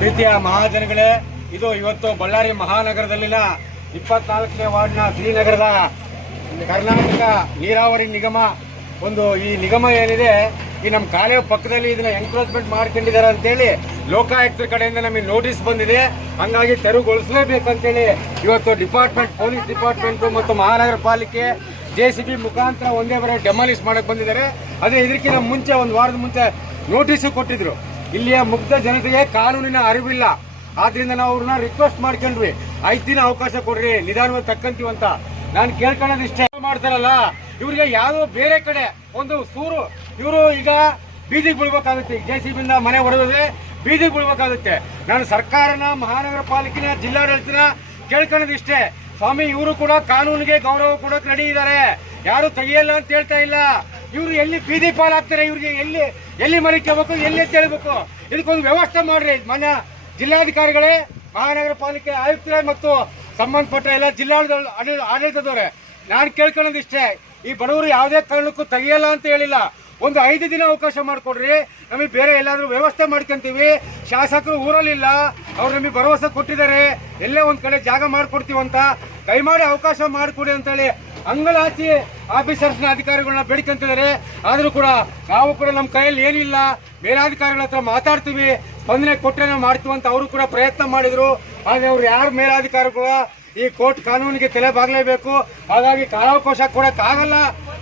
ಮಹಾಜನಗಳೇ, ಇದು ಇವತ್ತು ಬಳ್ಳಾರಿ ಮಹಾನಗರದಲ್ಲಿನ ಇಪ್ಪತ್ನಾಲ್ಕನೇ ವಾರ್ಡ್ನ ಶ್ರೀನಗರದ ಕರ್ನಾಟಕ ನೀರಾವರಿ ನಿಗಮ. ಒಂದು ಈ ನಿಗಮ ಏನಿದೆ, ಈ ನಮ್ಮ ಕಾಲೇಜ್ ಪಕ್ಕದಲ್ಲಿ ಇದನ್ನ ಎನ್ಕ್ರೋಚ್ಮೆಂಟ್ ಮಾಡ್ಕೊಂಡಿದ್ದಾರೆ ಅಂತೇಳಿ ಲೋಕಾಯುಕ್ತರ ಕಡೆಯಿಂದ ನಮಗೆ ನೋಟಿಸ್ ಬಂದಿದೆ. ಹಂಗಾಗಿ ತೆರವುಗೊಳಿಸಲೇಬೇಕಂತೇಳಿ ಇವತ್ತು ಡಿಪಾರ್ಟ್ಮೆಂಟ್ ಪೊಲೀಸ್ ಡಿಪಾರ್ಟ್ಮೆಂಟ್ ಮತ್ತು ಮಹಾನಗರ ಪಾಲಿಕೆ ಜೆ ಸಿ ಬಿ ಮುಖಾಂತರ ಒಂದೇ ಬರೋ ಡೆಮಾಲಿಷ್ ಮಾಡಕ್ಕೆ ಬಂದಿದ್ದಾರೆ. ಅದೇ ಇದಕ್ಕಿಂತ ಮುಂಚೆ, ಒಂದು ವಾರದ ಮುಂಚೆ ನೋಟಿಸು ಕೊಟ್ಟಿದ್ರು. ಇಲ್ಲಿಯ ಮುಗ್ಧ ಜನತೆಗೆ ಕಾನೂನಿನ ಅರಿವಿಲ್ಲ. ಆದ್ರಿಂದ ನಾವು ಅವ್ರನ್ನ ರಿಕ್ವೆಸ್ಟ್ ಮಾಡ್ಕೊಂಡ್ವಿ. ಐದು ದಿನ ಅವಕಾಶ ಕೊಡ್ರಿ, ನಿಧಾನವಾಗಿ ತಕ್ಕಂತೀವಿ ಅಂತ. ನಾನು ಕೇಳ್ಕೊಳ್ಳೋದು ಇಷ್ಟ. ಮಾಡ್ತಾರಲ್ಲ? ಇವ್ರಿಗೆ ಯಾವ್ದೋ ಬೇರೆ ಕಡೆ ಒಂದು ಸೂರು. ಇವರು ಈಗ ಬೀದಿಗೆ ಬೀಳ್ಬೇಕಾಗುತ್ತೆ. ಜೆ ಸಿ ಬಿಂದ ಮನೆ ಹೊಡೆದ್ರೆ ಬೀದಿಗೆ ಬೀಳ್ಬೇಕಾಗುತ್ತೆ. ನಾನು ಸರ್ಕಾರನ ಮಹಾನಗರ ಪಾಲಿಕೆನ ಜಿಲ್ಲಾಡಳಿತನ ಕೇಳ್ಕೊಳ್ಳೋದು ಇಷ್ಟೇ. ಸ್ವಾಮಿ, ಇವರು ಕೂಡ ಕಾನೂನಿಗೆ ಗೌರವ ಕೊಡೋಕೆ ರೆಡಿ ಇದ್ದಾರೆ ಯಾರು ತೆಗಿಯಲ್ಲ ಅಂತ ಹೇಳ್ತಾ ಇಲ್ಲ. ಇವ್ರು ಎಲ್ಲಿ ಬೀದಿ ಪಾಲಾಗ್ತಾರೆ, ಇವ್ರಿಗೆ ಎಲ್ಲಿ ಎಲ್ಲಿ ಮರಿಕೋಬೇಕು, ಎಲ್ಲಿ ಅಂತ ಇದಕ್ಕೊಂದು ವ್ಯವಸ್ಥೆ ಮಾಡ್ರಿ. ಮನ ಜಿಲ್ಲಾಧಿಕಾರಿಗಳೇ, ಮಹಾನಗರ ಪಾಲಿಕೆ ಆಯುಕ್ತರೇ ಮತ್ತು ಸಂಬಂಧಪಟ್ಟ ಎಲ್ಲ ಜಿಲ್ಲಾಡಳಿತ ಆಡಳಿ- ಆಡಳಿತದವರೇ, ನಾನು ಕೇಳ್ಕೊಳ್ಳೋದು ಇಷ್ಟೇ. ಈ ಬಡವರು ಯಾವುದೇ ಕಾರಣಕ್ಕೂ ತೆಗಿಯಲ್ಲ ಅಂತ ಹೇಳಿಲ್ಲ. ಒಂದು ಐದು ದಿನ ಅವಕಾಶ ಮಾಡಿಕೊಡ್ರಿ. ನಮಗೆ ಬೇರೆ ಎಲ್ಲಾದರೂ ವ್ಯವಸ್ಥೆ ಮಾಡ್ಕೊಂತೀವಿ. ಶಾಸಕರು ಊರಲ್ಲಿಲ್ಲ. ಅವ್ರು ನಮಗೆ ಭರವಸೆ ಕೊಟ್ಟಿದ್ದಾರೆ. ಎಲ್ಲೇ ಒಂದು ಕಡೆ ಜಾಗ ಮಾಡಿಕೊಡ್ತೀವಿ ಅಂತ ದಯಮಾಡಿ ಅವಕಾಶ ಮಾಡಿಕೊಡಿ ಅಂತೇಳಿ ಅಂಗಲಾಚಿ ಆಫೀಸರ್ಸ್ನ ಅಧಿಕಾರಿಗಳನ್ನ ಬೇಡ್ಕೊಂತಿದ್ದಾರೆ. ಆದರೂ ಕೂಡ ನಾವು ಕೂಡ ನಮ್ಮ ಕೈಯಲ್ಲಿ ಏನಿಲ್ಲ. ಮೇಲಾಧಿಕಾರಿಗಳ ಹತ್ರ ಮಾತಾಡ್ತೀವಿ. ಸ್ಪಂದನೆ ಕೊಟ್ಟರೆ ನಾವು ಮಾಡ್ತೀವಿ ಅಂತ ಅವರು ಕೂಡ ಪ್ರಯತ್ನ ಮಾಡಿದರು. ಆದರೆ ಅವ್ರು ಯಾರು ಮೇಲಾಧಿಕಾರಿಗಳು? ಈ ಕೋರ್ಟ್ ಕಾನೂನಿಗೆ ತಲೆ ಬಾಗಲೇಬೇಕು. ಹಾಗಾಗಿ ಕಾಲಾವಕಾಶ ಕೊಡೋಕ್ಕಾಗಲ್ಲ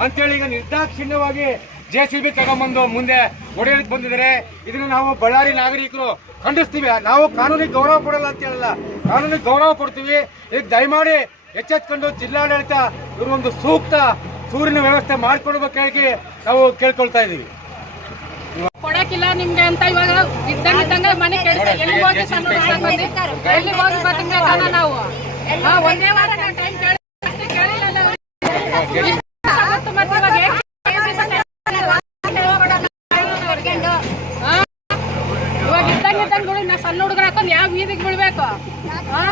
ಅಂತೇಳಿ ಈಗ ನಿರ್ದಾಕ್ಷಿಣ್ಯವಾಗಿ ಜೆ ಸಿ ಬಿ ತಗೊಂಬಂದು ಮುಂದೆ ಹೊಡೆಯಲಿಕ್ಕೆ ಬಂದಿದ್ದಾರೆ. ಇದನ್ನು ನಾವು ಬಳ್ಳಾರಿ ನಾಗರಿಕರು ಖಂಡಿಸ್ತೀವಿ. ನಾವು ಕಾನೂನಿಗೆ ಗೌರವ ಕೊಡಲ್ಲ ಅಂತ ಹೇಳಲ್ಲ. ಕಾನೂನಿಗೆ ಗೌರವ ಕೊಡ್ತೀವಿ. ಇದಕ್ಕೆ ದಯಮಾಡಿ ಎಚ್ಚೆತ್ಕೊಂಡು ಜಿಲ್ಲಾಡಳಿತ ಇವರು ಒಂದು ಸೂಕ್ತ ಸೂರಿನ ವ್ಯವಸ್ಥೆ ಮಾಡಿಕೊಡ್ಬೇಕಾಗಿ ನಾವು ಕೇಳ್ಕೊಳ್ತಾ ಇದ್ದೀವಿ. ಕೊಡಕ್ಕಿಲ್ಲ ನಿಮ್ಗೆ ಅಂತ ಇವಾಗ ಇದ್ದಂಗ ಇದ್ದಂಗೆ ಮನೆ ಕೆಡ್ಸ ಎಲ್ಲಿ ಹೋಗಿ ಸಣ್ಣ ಎಲ್ಲಿ ಹೋಗಿ ನಾವು. ಒಂದೇ ವಾರ ಟೈಮ್ ಕೇಳಿ ಇವಾಗ ಇದ್ದಂಗ ಇದ್ದಂಗ ನಾ ಸಣ್ಣ ಹುಡುಗರ ಹಾಕೊಂಡ್ ಯಾವ ಬೀದಿಗೆ ಬೀಳ್ಬೇಕು ಹಾ?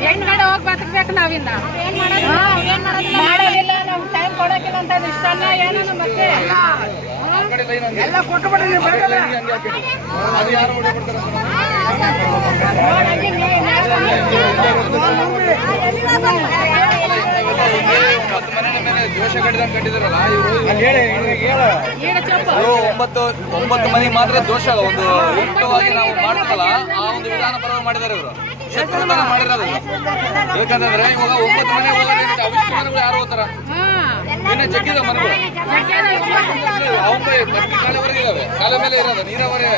ಹೆಂಗ್ ಕಡೆ ಹೋಗಿ ಬದುಕ್ಬೇಕು ನಾವಿನ್ನ ಮಾಡೋದಿಲ್ಲ ನಮ್ ಟೈಮ್ ಕೊಡಕ್ಕಿಲ್ಲ ಅಂತ ಇಷ್ಟ ಅಲ್ಲ ಏನೋ ಮತ್ತೆ? ಎಲ್ಲ ಕೊಟ್ಟು ಬಿಡ್ರಿ ನೀವು ಬೇಕಲ್ಲ? ಮನೆ ಮೇಲೆ ದೋಷ. ಈಗ ಚಪ್ಪ ಅದು ಒಂಬತ್ತು ಒಂಬತ್ತು ಮನೆ ಮಾತ್ರ ದೋಷ ಒಂದು ಮುಕ್ತವಾಗಿ ನಾವು ಮಾಡ್ತೀವಲ್ಲ ಆ ಒಂದು ವಿಧಾನ ಪರವಾಗಿ ಮಾಡಿದ್ದಾರೆ ಇವರು. ಶತ್ರುತನ ಮಾಡಿರೋದು ಯಾಕಂತಂದ್ರೆ ಇವಾಗ ಒಂಬತ್ತು ಮನೆ ಹೋಗೋದ್ರಿಂದ ಅವಿಷ್ಟು ಮನೆಗಳು ಯಾರು ಹೋಗ್ತಾರ? ಇನ್ನ ಜಗ್ಗಿದ ಮನೆಗಳು. ಅವಂಬೈ ಕಾಲವರೆಗೆ ಇದಾವೆ ಕಾಲ ಮೇಲೆ ಇರೋದು ನೀರಾವರಿ.